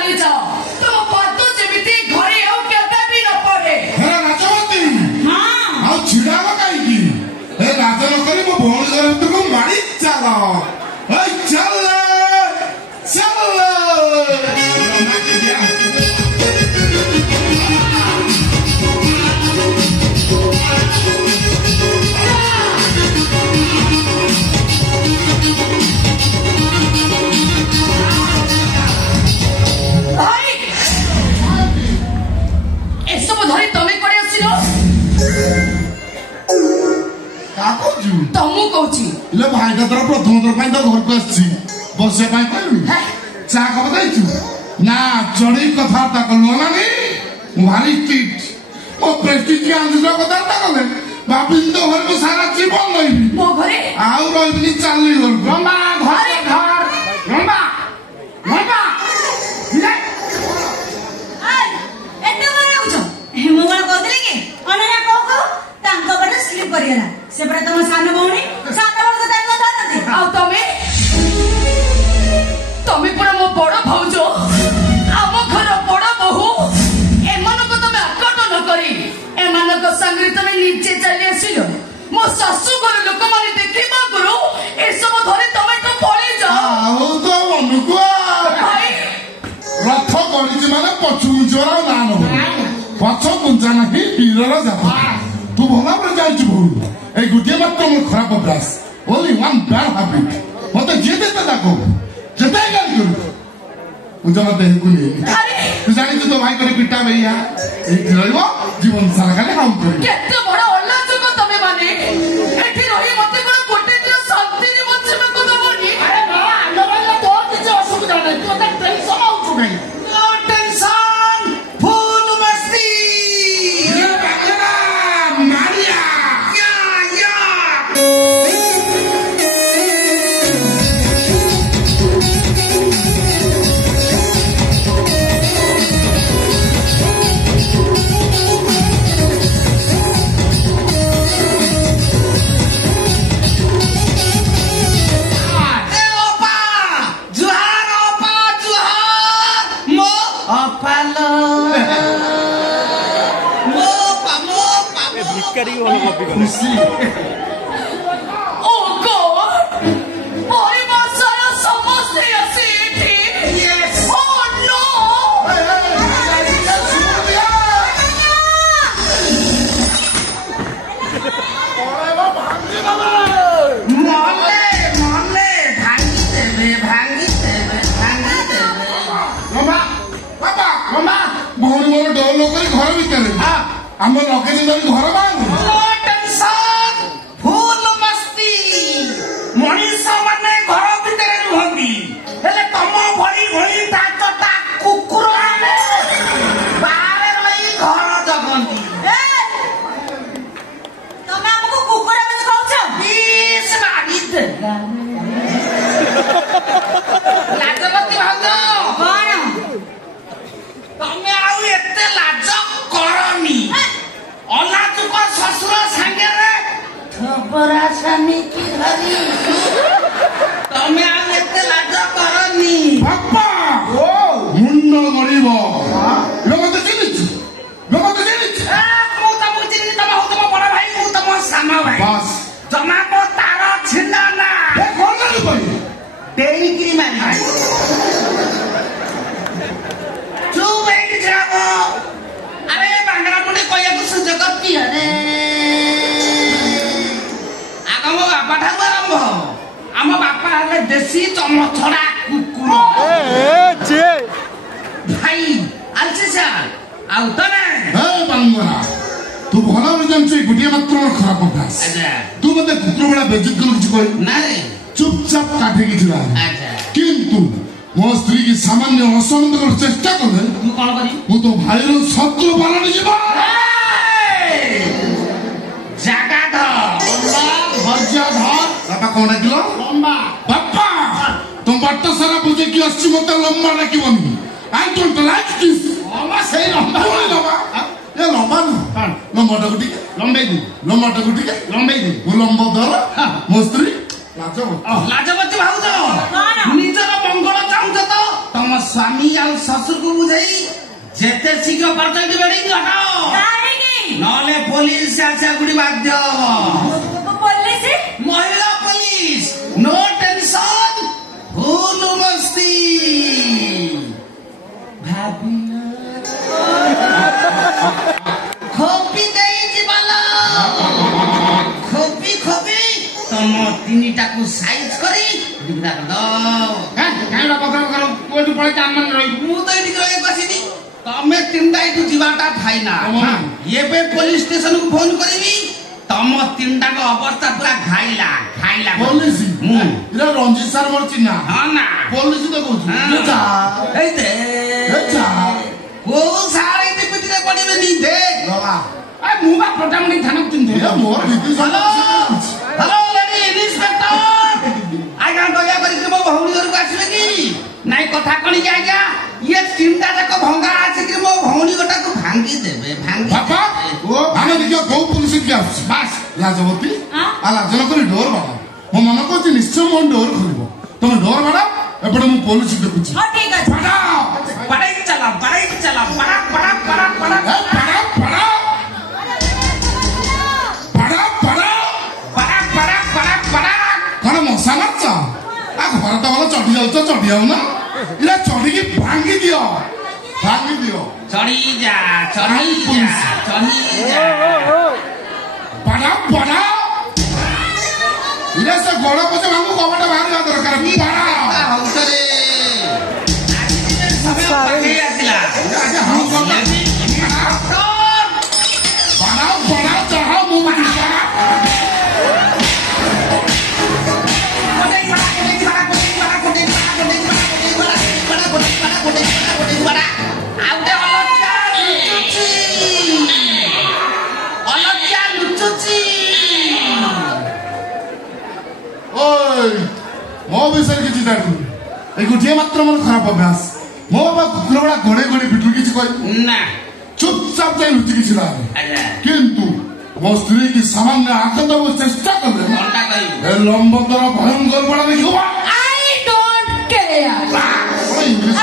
चली जाओ तुम पाद जेमिति घरे आउ केबे भी न पड़े हे नाचवती हां आ छिड़ा लगाई की ए नाच न करी मो भौणी घर तुको मारी चलो ए चल तमु कहूची ले भाई का तरफ प्रथम थर पाई तो घर को आसी बसे पाई कहलु चा को बताइछु ना चढ़ी कथा ता कलु ना नी भारी चिट ओ प्रेस्टीज के आंदो कथा ता कले बापिन तो घर को सारा जीवन नहीं मो घरे आउ रहिबनी चालली घर गंबा घर घर गंबा गंबा ले आय एते मारे उछो हे मोबाइल कहतले के अनया को तांको बटे स्लिप करियला से पर तम सानो भौणी सानो बड़ कथा कथा नथि आउ तमे पुरा मो बड़ भौजो आम घर बड़ बहु एमन को तमे आकट न करी एमन को संगे तमे नीचे चली आसिलो मो सासु घर लोक माने देखिबा गुरु ए सब धरे तमे तो पळे जाओ आउ तो मनुको भाई रथ गणित माने पछु जोरा ना न पछ गुंजा नाही वीरर जाता तू भला पर जाइछु भौणी ए गुटिया मात्र मोर खराब अभ्यास ओनली वन बैड हैबिट मते जे देता ताको जते गाली करू मुझे मत देह को नहीं तू जानी तो भाई करे पिटा भैया एक रहइबो जीवन सारा खाली हम करी केते बड़ अल्लाह जको तमे माने एठी रही मते कोन कोटे दिन शांति नि बचे में को दबोनी अरे बाबा आलो भाई तो किछ असुविधा नहीं तू तो टेंशन आउछु नहीं नो टेंशन फुल मस्ती ये बागरा मारिया खुशी ओ गॉड परिवार सारा समझते ऐसे थी यस ओ नो मले मले भांगी देबे बाबा बाबा बाबा भौणी मोर डर लोक घर भीतर हम लगे जन घर बांध नो टेंशन फुल मस्ती मनीष माने घर भितर रुहंती हेले तम भली भली डाकटा कुकुर माने बाहर रही घर जगंती तमे हमको कुकुरा में कहउछ बीस बारी दे लाजपति भाउज कोन तमे आउ एते लाज करनी अलाजुक ससुर संगे रे थबरा स्वामी की धरी तमे आउ एते लाज करनी बापा ओ मुंड गरीब लोग तो चिनिच मु त बुझिनी तम हो तम बड़ भाई मु तम सानो भाई बस जमा को तार छिना ना ए कोन नहीं कोई तेरी की मारी तू बैठ जाओ अरे बांगड़ा मुंडे कोया को सुजग की अरे आगम बापा ठाकुर आरंभ आम बापा हले देसी चमचड़ा कुकुर भाई आलसी साल आउ तने ए बांगरा तू भला में जानछु गुटिया मात्र खराब अभ्यास अच्छा तू मते कुकुर बड़ा बेइज्जत कर किछ कोई नहीं चुपचाप काटे की छिड़ा अच्छा किंतु मो स्त्री की सामान्य असंत कर चेष्टा करले तू कौन करी मु तो भाईर शत्रु पालन जीवा जागा धर भज्या धर बापा कोन डाकिलो लंबा बापा तुम बाट सारा बुझे कि अस्सी मते लंबा डाकिबनी आई डोंट लाइक दिस लंबा सही लंबा कोन लंबा ये लंबा न कौन लंबा डगटी लंबे दी लंबा डगटी लंबे दी वो लंबा धर मो स्त्री लाजो लाजपति भाउज कौन ନିଜର ମଙ୍ଗଳ ଚାହୁଁଛ ତ ତମ ତମ ସ୍ୱାମୀ ଆଉ ଶ୍ୱଶୁରକୁ ବୁଝେଇ ଯେତେ ଶୀଘ୍ର ପାରୁଛ ଏଠି ବେଡିକି ହଟାଅ। କାହିଁକି? ନହେଲେ ପୋଲିସ ଆସିବା ଗୁଡି ବାଧ୍ୟ ହବ। ପୋଲିସ? ମହିଳା ପୋଲିସ। ନୋ ଟେନସନ, ଫୁଲ ମସ୍ତି। ଖୋପି ଦେଇଛି ବାଲ, ଖୋପି ଖୋପି ତମ ତିନିଟାକୁ ସାଇଜ କରି ମୁଁ ତ ଏଠି ରହିବାକୁ ଆସିନି। ତମେ ତିନିଟା ଏଠୁ ଯିବାଟା ଫାଇନାଲ। ଏବେ ପୋଲିସ ଷ୍ଟେସନକୁ ଫୋନ କରିବି। ତମ ତିନିଟାଙ୍କ ଅବସ୍ଥା ପୁରା ଘାଇଲା ଘାଇଲା। ପୋଲିସ ରଞ୍ଜିତ ସାର୍ ମୋର ଚିହ୍ନା। ହଁ ନା ପୋଲିସ ତ କହୁଛି କୋଉ ସାର ଏଠି ପିଠିରେ ପଡିବେନି। ମୁଁ ବା ପ୍ରଜାମଣି ଥାନାକୁ ଚିନ୍ତେ ମୋର ହ୍ୟାଲୋ ହ୍ୟାଲୋ ଲେଡି ଇନ୍ସପେକ୍ଟର, ଆଜ୍ଞା ଦୟା କରିକି ମୋ ଭଉଣୀ ଘରକୁ ଆସିବେ କି ନାଇଁ? କଥା କଣ କି ଆଜ୍ଞା, ଇଏ ତିନିଟା ଯାକ ଭଙ୍ଗା ଆସିକି ମୋ ଭଉଣୀ ଗୋଟାକୁ ଭାଙ୍ଗି ଦେବେ। ଭାଙ୍ଗି ବାପା ଆମେ ଦେଖିବା କୋଉ ପୋଲିସ କିଏ ଆସୁଛି। ବାସ୍ ଲାଜବତୀ ଲାଜନ କରି ଡୋର ବାଡା। ମୋ ମନ କହୁଛି ନିଶ୍ଚୟ ମୋ ଡୋର ଖୋଲିବ। ତମେ ଡୋର ବାଡା, ଏପଟେ ମୁଁ ପୋଲିସ ଦେଖୁଛି। ହଁ ଠିକ ଅଛି। ବାଡାଇ ଚାଲା ବାଡା ବାଡା ବାଡା ବାଡା କଣ ମଶା ମାରୁଛ? ଘର ତ ଭଲ ଚଢି ଯାଉଛ, ଚଢି ଯାଉନ। ଏଇଟା ଚଢିକି ଭାଙ୍ଗି ଦିଅ, ଭାଙ୍ଗି ଦିଅ। ଚଢି ଯା ଚଢି ଯା ଚଢି ଯା ବାଡା ବାଡା। ଏଇଟା ସେ ଗୋଡ ପଛେ ଭାଙ୍ଗୁ, କବାଟ ବାହାରିବା ଦରକାର। ବାଡା ହଉସରେ ସମୟ ପାଖେଇ ଆସିଲା। ବାଡା ବାଡା ଚାହା ମୁଁ ମୋ ବିଷୟରେ କିଛି ଜାଣିନି। ଏଇ ଗୋଟିଏ ମାତ୍ର ମୋର ଖରାପ ଅଭ୍ୟାସ। ମୋ ବାବା କୁକୁର ଗୁଡା ଗୋଡେଇ ଗୋଡେଇ ପିଟୁ କିଛି କହି ନା ଚୁପଚାପ ଯାଇ ଲୁଚିକି ଛିଡା ହେବେ। କିନ୍ତୁ ମୋ ସ୍ତ୍ରୀ କି ସାମାନ୍ୟ ଆଘାତ ଦେବାକୁ ଚେଷ୍ଟା କଲେ ଏ ଲମ୍ବତର ଭୟଙ୍କର ବଡ ଦେଖିବ। I don't care. ଇଂଲିଶ